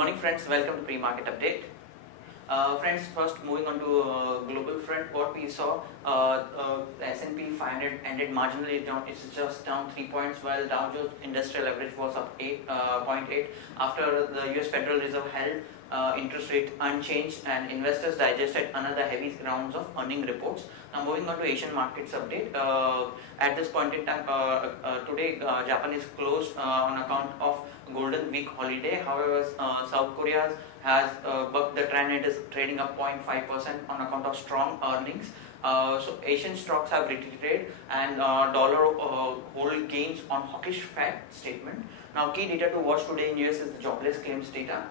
morning friends, welcome to pre-market update. Friends, first moving on to global front, what we saw, S&P 500 ended marginally down. It's just down 3 points, while Dow Jones Industrial Average was up 8.8 after the US Federal Reserve held interest rate unchanged and investors digested another heavy rounds of earning reports. Now moving on to Asian markets update. At this point in time, today Japan is closed on account of Golden Week holiday. However, South Korea has bucked the trend. It is trading up 0.5% on account of strong earnings. So Asian stocks have retreated and dollar hold gains on hawkish Fed statement. Now key data to watch today in US is the jobless claims data.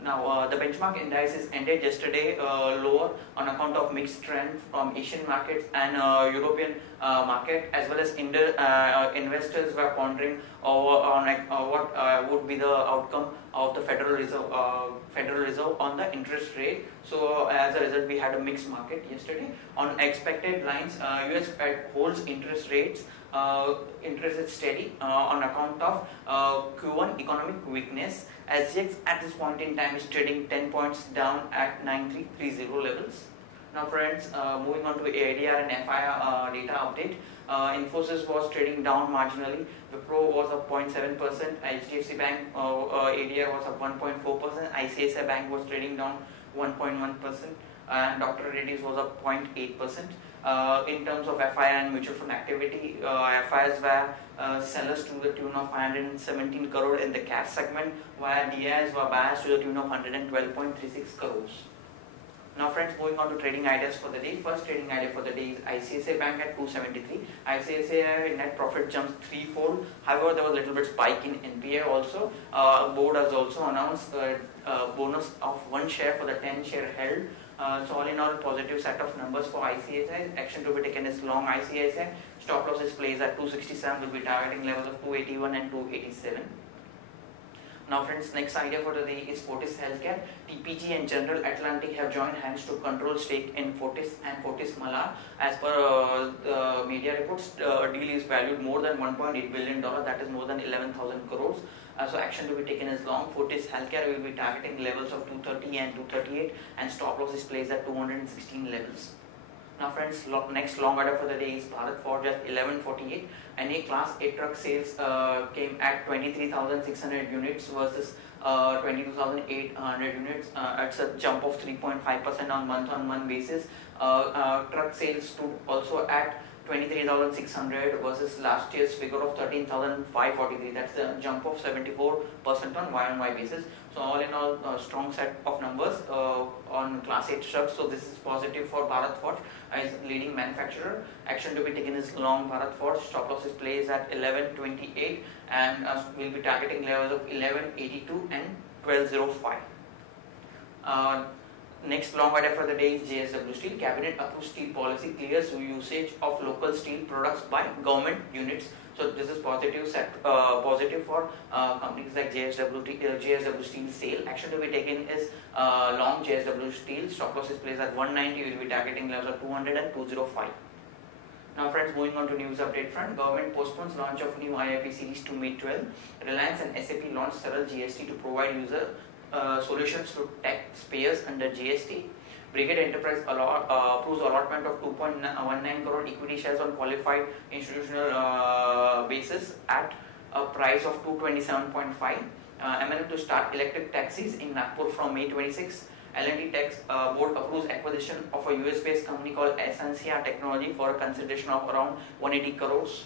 Now the benchmark indices ended yesterday lower on account of mixed trend from Asian markets and European market, as well as investors were pondering on what would be the outcome of the Federal Reserve on the interest rate. So as a result, we had a mixed market yesterday. On expected lines, US Fed holds interest rates. Interest is steady on account of Q1 economic weakness. SGX at this point in time is trading 10 points down at 9330 levels. Now friends, moving on to ADR and FIR data update. Infosys was trading down marginally. Wipro was up 0.7%. HDFC Bank ADR was up 1.4%. ICICI Bank was trading down 1.1%. And Dr. Reddy's was up 0.8%. In terms of FIR and mutual fund activity, FIRs were sellers to the tune of 517 crore in the cash segment, while DIs were buyers to the tune of 112.36 crores. Now friends, moving on to trading ideas for the day. First trading idea for the day is ICICI Bank at 273. ICICI net profit jumps threefold. However, there was a little bit spike in NPA also. Board has also announced a bonus of 1 share for the 10 share held. So all in all, positive set of numbers for ICICI. Action to be taken is long ICICI. Stop losses plays at 267. Will be targeting levels of 281 and 287. Now friends, next idea for the day is Fortis Healthcare. TPG and General Atlantic have joined hands to control stake in Fortis and Fortis Malar. As per the media reports, deal is valued more than $1.8 billion, that is more than 11,000 crores. So action to be taken is long. Fortis Healthcare will be targeting levels of 230 and 238 and stop losses placed at 216 levels. Now friends, next long order for the day is Bharat Forge at 1148. NA class A truck sales came at 23,600 units versus 22,800 units. It's a jump of 3.5% on month-on-month basis. Truck sales stood also at 23,600 versus last year's figure of 13,543. That's a jump of 74% on Y-on-Y basis. So all in all, a strong set of numbers on Class 8 trucks. So this is positive for Bharat Forge as leading manufacturer. Action to be taken is long Bharat Forge. Stop losses plays at 1128 and will be targeting levels of 1182 and 1205. Next long order for the day is JSW Steel. Cabinet approves steel policy clears usage of local steel products by government units. So this is positive for companies like JSW Steel sale. Action to be taken is long JSW Steel. Stop losses placed at 190. Will be targeting levels of 200 and 205. Now friends, moving on to news update front. Government postpones launch of new IIP series to May 12. Reliance and SAP launched several GST to provide user solutions to taxpayers under GST. Brigade Enterprise approves allotment of 2.19 crore equity shares on qualified institutional basis at a price of 227.5. MNM to start electric taxis in Nagpur from May 26. L&T Tax Board approves acquisition of a US-based company called Essentia Technology for a consideration of around 180 crores.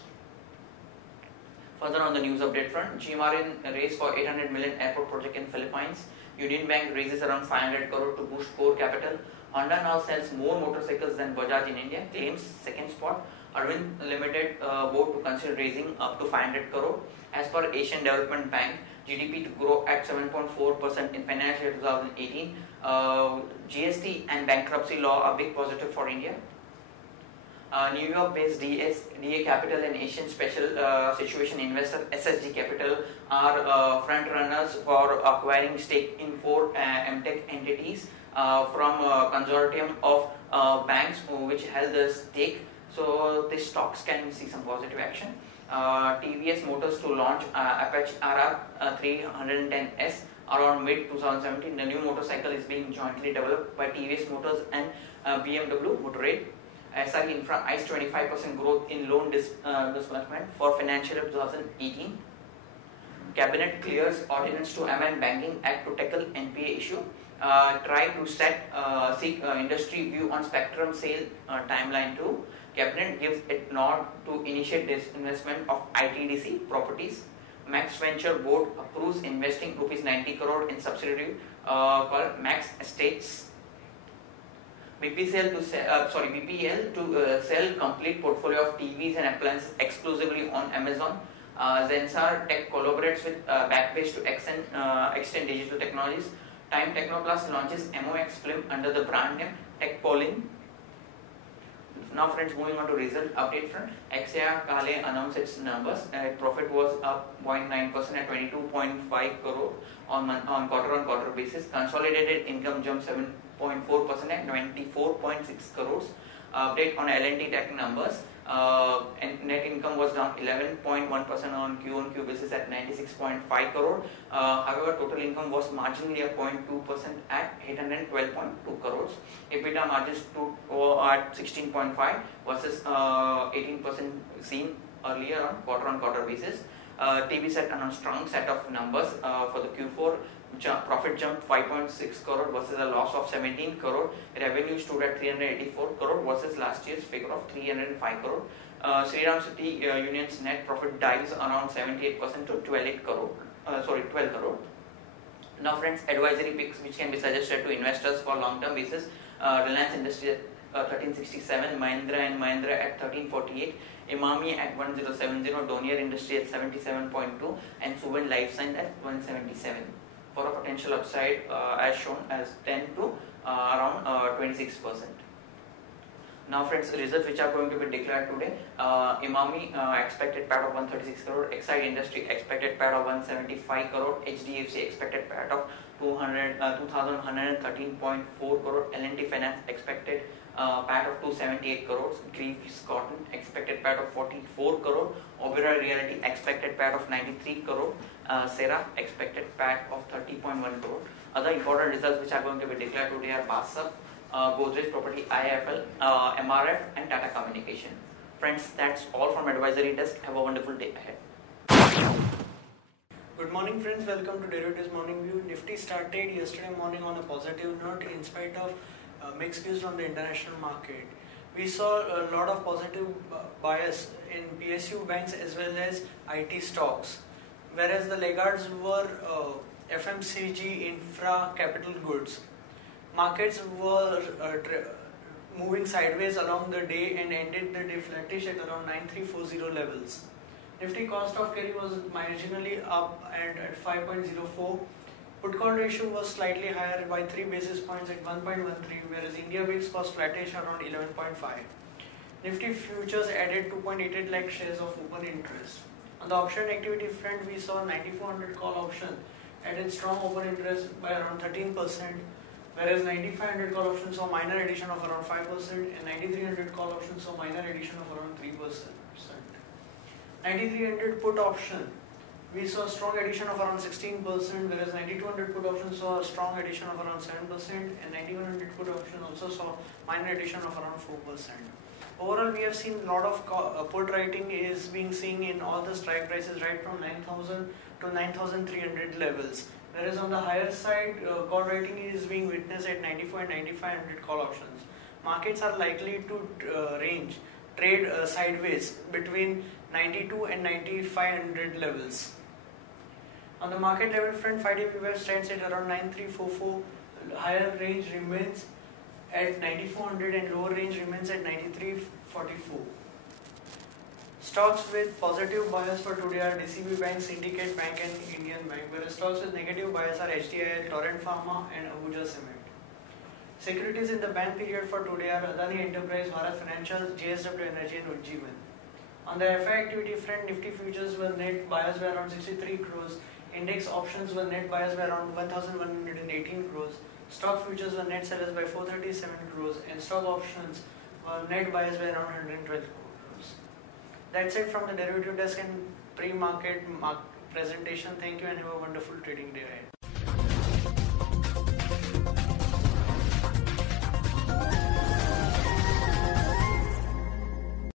Further on the news update front, GMR in race for 800 million airport project in Philippines. Union Bank raises around 500 crore to boost core capital. Honda now sells more motorcycles than Bajaj in India, claims second spot. Arvind Limited board to consider raising up to 500 crore. As per Asian Development Bank, GDP to grow at 7.4% in financial year 2018. GST and bankruptcy law are big positive for India. New York-based DA Capital and Asian Special Situation Investor SSG Capital are front runners for acquiring stake in 4 MTech entities from a consortium of banks which held the stake. So these stocks can see some positive action. TVS Motors to launch Apache RR 310S around mid 2017. The new motorcycle is being jointly developed by TVS Motors and BMW Motorrad. SR Infra eyes 25% growth in loan disbursement for financial year 2018. Cabinet clears ordinance to amend Banking Act to tackle NPA issue. Try to seek industry view on spectrum sale timeline too. Cabinet gives it nod to initiate disinvestment of ITDC properties. Max Venture Board approves investing rupees 90 crore in subsidiary called Max Estates. BPL to sell complete portfolio of TVs and appliances exclusively on Amazon. Zensar Tech collaborates with Backbase to extend digital technologies. Time Technoplus launches MOX film under the brand name TechPolling. Now friends, moving on to result update front. XAR Kale announced its numbers. Profit was up 0.9% at 22.5 crore on quarter-on-quarter basis. Consolidated income jumped 7.4% at 94.6 crores. Update on L&T Tech numbers. And net income was down 11.1% on Q-on-Q basis at 96.5 crore. However, total income was marginally up 0.2% at 812.2 crores. EBITDA margins stood at 16.5 versus 18% seen earlier on quarter basis. TV set on a strong set of numbers for the Q4. Profit jumped 5.6 crore versus a loss of 17 crore. Revenue stood at 384 crore versus last year's figure of 305 crore. Sriram City Union's net profit dives around 78% to 12 crore. Now friends, advisory picks which can be suggested to investors for long-term basis. Reliance Industries at 1367, Mahindra and Mahindra at 1348, Emami at 1070, Donier Industry at 77.2 and Suven Life Science at 177. For a potential upside as shown as 10 to around 26%. Now friends, results which are going to be declared today. Emami expected PAT of 136 crore, Exide Industry expected PAT of 175 crore, HDFC expected PAT of 2113.4 crore, L&T Finance expected PAT of 278 crores, Greaves Cotton expected PAT of 44 crore, Oberoi Realty expected PAT of 93 crore, Sera expected PAT of 30.1 crore. Other important results which are going to be declared today are BASF, Godrej Property, IIFL, MRF and Tata Communication. Friends, that's all from Advisory Desk. Have a wonderful day ahead. Good morning friends, welcome to Derivatives Morning View. Nifty started yesterday morning on a positive note in spite of mixed views from the international market. We saw a lot of positive bias in PSU banks as well as IT stocks, whereas the laggards were FMCG, infra, capital goods. Markets were moving sideways along the day and ended the day flattish at around 9340 levels. Nifty cost of carry was marginally up and at 5.04. Put call ratio was slightly higher by 3 basis points at 1.13, whereas India VIX was flattish around 11.5. Nifty futures added 2.88 lakh shares of open interest. On the option activity front, we saw 9400 call option added strong open interest by around 13%, whereas 9500 call option saw minor addition of around 5% and 9300 call option saw minor addition of around 3%. 9300 put option, we saw strong addition of around 16%, whereas 9200 put option saw a strong addition of around 7% and 9100 put option also saw minor addition of around 4%. Overall, we have seen a lot of put writing is being seen in all the strike prices right from 9000 to 9300 levels, whereas on the higher side, call writing is being witnessed at 94 and 9500 call options. Markets are likely to trade sideways between 92 and 9500 levels. On the market level front, 5-day VWAP stands at around 9344. Higher range remains at 9400 and lower range remains at 9344. Stocks with positive bias for today are DCB Bank, Syndicate Bank and Indian Bank, whereas stocks with negative bias are HDIL, Torrent Pharma and Abuja Cement. Securities in the ban period for today are Adani Enterprise, Bharat Financial, JSW Energy and Ujjivan. On the FI activity front, Nifty futures were net bias by around 63 crores, index options were net bias by around 1118 crores, stock futures were net sellers by 437 crores and stock options were net bias by around 112 crores. That's it from the derivative desk and pre-market presentation. Thank you and have a wonderful trading day ahead.